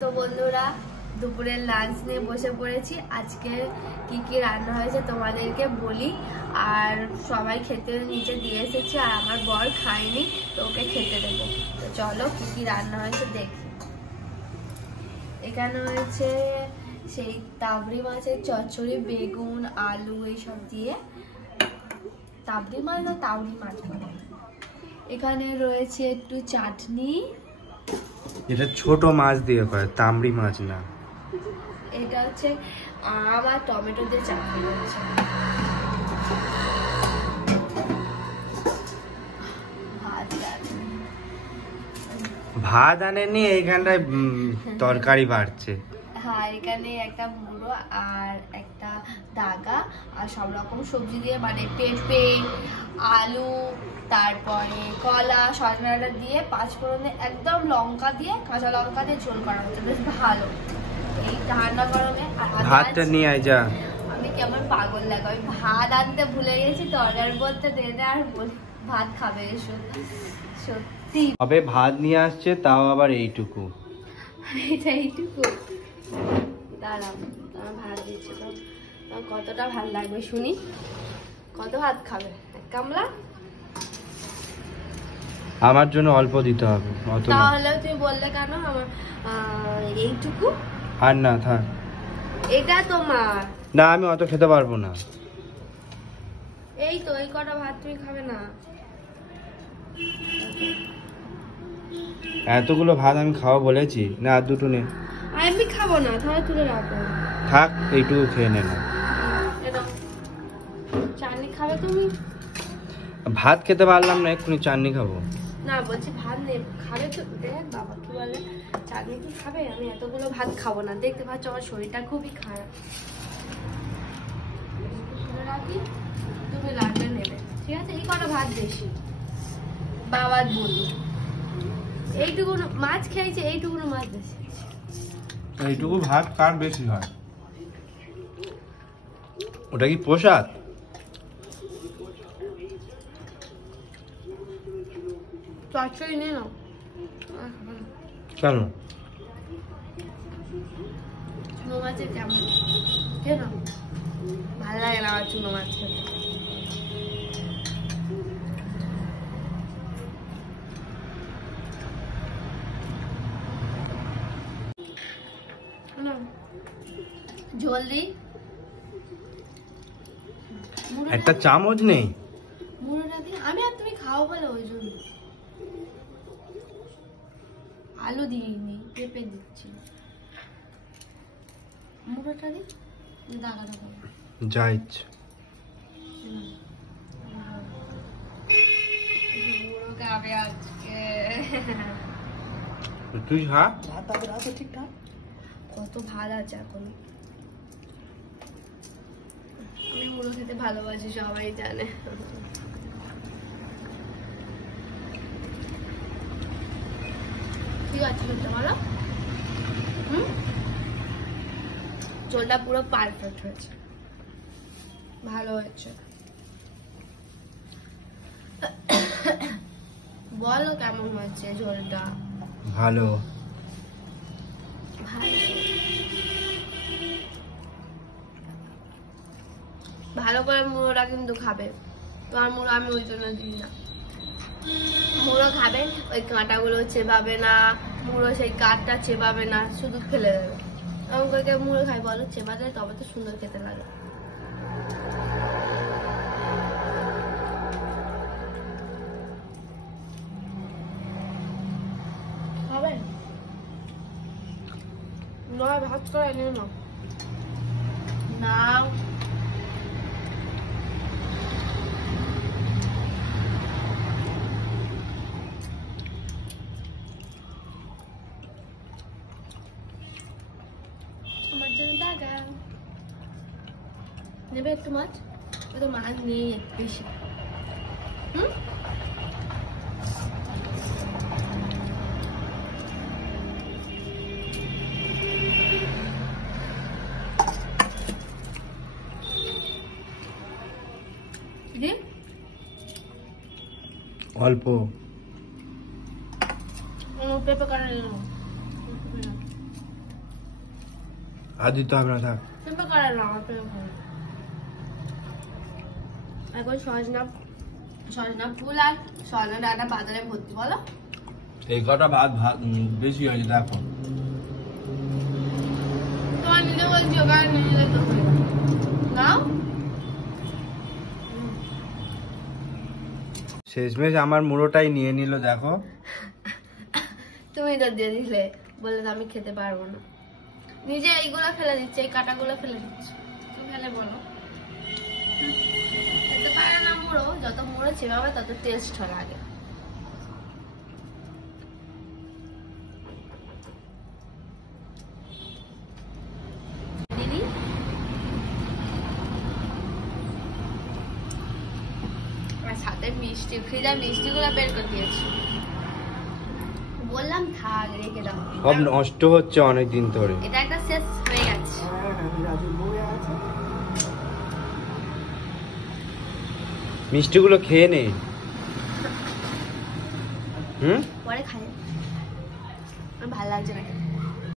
তো বন্ধুরা দুপুরের লাঞ্চ নিয়ে বসে পড়েছি। আজকে কি রান্না হয়েছে তোমাদেরকে বলি। আর সবাই খেতে নিচে দিয়ে এসেছি, আর আমার বর খায়নি, তো ওকে খেতে দেবো। তো চলো কি রান্না হয়েছে দেখি। এখানে হয়েছে সেই তাবড়ি মাছের চচ্চড়ি, বেগুন আলু এইসব দিয়ে। তাবড়ি মাছ না তাবড়ি মাছ বলে। এখানে রয়েছে একটু চাটনি। এটা ছোট মাছ দিয়ে করে, তামড়ি মাছ না। এটা হচ্ছে আম আর টমেটো দিয়ে চাটনি হচ্ছে। ভাত আনেনি, এইখানটায় তরকারি বাড়ছে। হ্যাঁ, এখানে একটা মুড়ো আর একটা দাগা আর সব রকম সবজি দিয়ে, মানে পেঁপে আলু তারপরে কলা সজনা দিয়ে পাঁচফোড়নে একদম লঙ্কা দিয়ে কাঁচা লঙ্কা দিয়ে ঝোল করা হচ্ছে, বেশ ভালো। এই ঠান্ডা গরমে ভাতটা নিয়ে আয় যা। আমি কেমন পাগল লাগে, আমি ভাত আনতে ভুলে গেছি, তো অর্ডার করতে দেবে আর ভাত খাবে। এসো সত্যি তবে ভাত নিয়ে আসছে, তাও আবার এইটুকু। এটা এইটুকু দাঁড়াও, তোমার ভাত দিচ্ছি তো কতটা ভাত লাগবে শুনি। কত ভাত খাবে? এক গামলা? আমার জন্য অল্প দিতে হবে। তাহলে তুমি বললে কেন আমার এইটুকু? আর না থাক, এটা তোমার না আমি অত খেতে পারবো না। এই তো এই কটা ভাত তুমি খাবে না? এতগুলো ভাত আমি খাওয়া বলেছি না, আর দুটো নে। আমি খাবো না, তাহলে তুলে রাখো। থাক, এইটুকু খেয়ে নে না। চাটনি খাবে তুমি? ভাত খেতে পারলাম না, এক্ষুনি চাটনি খাবো না বলছি ভাত নেই খাবে তো। দেখ বাবা কি বলে, চাটনি কি খাবে? আমি এতগুলো ভাত খাবো না, দেখতে পাচ্ছ আমার শরীরটা খুবই খারাপ। তুমি লাগলে নেবে, ঠিক আছে? এই কটা ভাত বেশি বাবা বলি। এইটুকু মাছ খেয়েছে, এইটুকু মাছ বেশি। এইটুকু ভাত কার বেশি হয়? ওটা কি প্রসাদ? চচ্চড়ি নিয়ে নাও। কেন? চুনো মাছের কেমন কেন ভালো লাগে না আমার চুনো মাছ খেতে। জলদি একটা চামচ নেই? মুড়োটা দিই আমি, আর তুমি খাও বলে ওই জন্য। আলু দিইনি, পেঁপে দিচ্ছি। মুড়োটা দিই, দাগা দাগা যা ইচ্ছে। মুড়ো খাবে আজকে। তুই খা। ঠিকঠাক কত ভাত আছে এখন। আমি মুড়ো খেতে ভালোবাসি, সবাই জানে। ঠিক আছে বলো। ঝোলটা পুরো পারফেক্ট হয়েছে, ভালো হয়েছে। বলো কেমন হয়েছে ঝোলটা? ভালো। ভালো করে মুড়োটা কিন্তু খাবে, তোমার মুড়ো আমি ওই জন্য দিই না। মুড়ো খাবে, ওই কাঁটাগুলো চেবাবে না, মুড়ো সেই কাঠটা চেবাবে না, শুধু ফেলে দেবে। আমাকে মুড়ো খাই বলো, চেবা দেয় তবে তো সুন্দর খেতে লাগে। খাবে নয় ভাত করে নিয়ে নাও। নাও আমার জন্য দাগা নেবে একটু মাছ, তো মাছ নেই বেশি। অল্প পেঁপে কাটা নিয়ে নাও। আর দিতে হবে না, থাক। তুমি করার না আমার প্রেমে ভালো। এখন সজনা ফুল আর সজনা ডাঁটা বাজারে ভর্তি, বলো। এই কটা ভাত বেশি হয়েছে দেখো। তোমার নিলে বলছি, ওখানে নিলে তো নাও। শেষমেশ আমার মুড়োটাই নিয়ে নিল দেখো। তুমি তো দিয়ে দিলে, বললে তো আমি খেতে পারবো না। নিজে এইগুলো ফেলে দিচ্ছে, এই কাটাগুলো ফেলে দিচ্ছে। তুমি ফেলে বলো খেতে পারে না মুড়ো। যত মুড়ো চেবাবে তত টেস্ট হয় আগে। দিদি আর সাথে মিষ্টি, ফ্রিজের মিষ্টিগুলো বের করে দিয়েছি। বললাম থাক, রেখে দাও। সব নষ্ট হচ্ছে অনেকদিন ধরে। এটা একটা শেষ হয়ে গেছে। মিষ্টিগুলো খেয়ে নে। পরে খাই, আমার ভালো লাগছে না।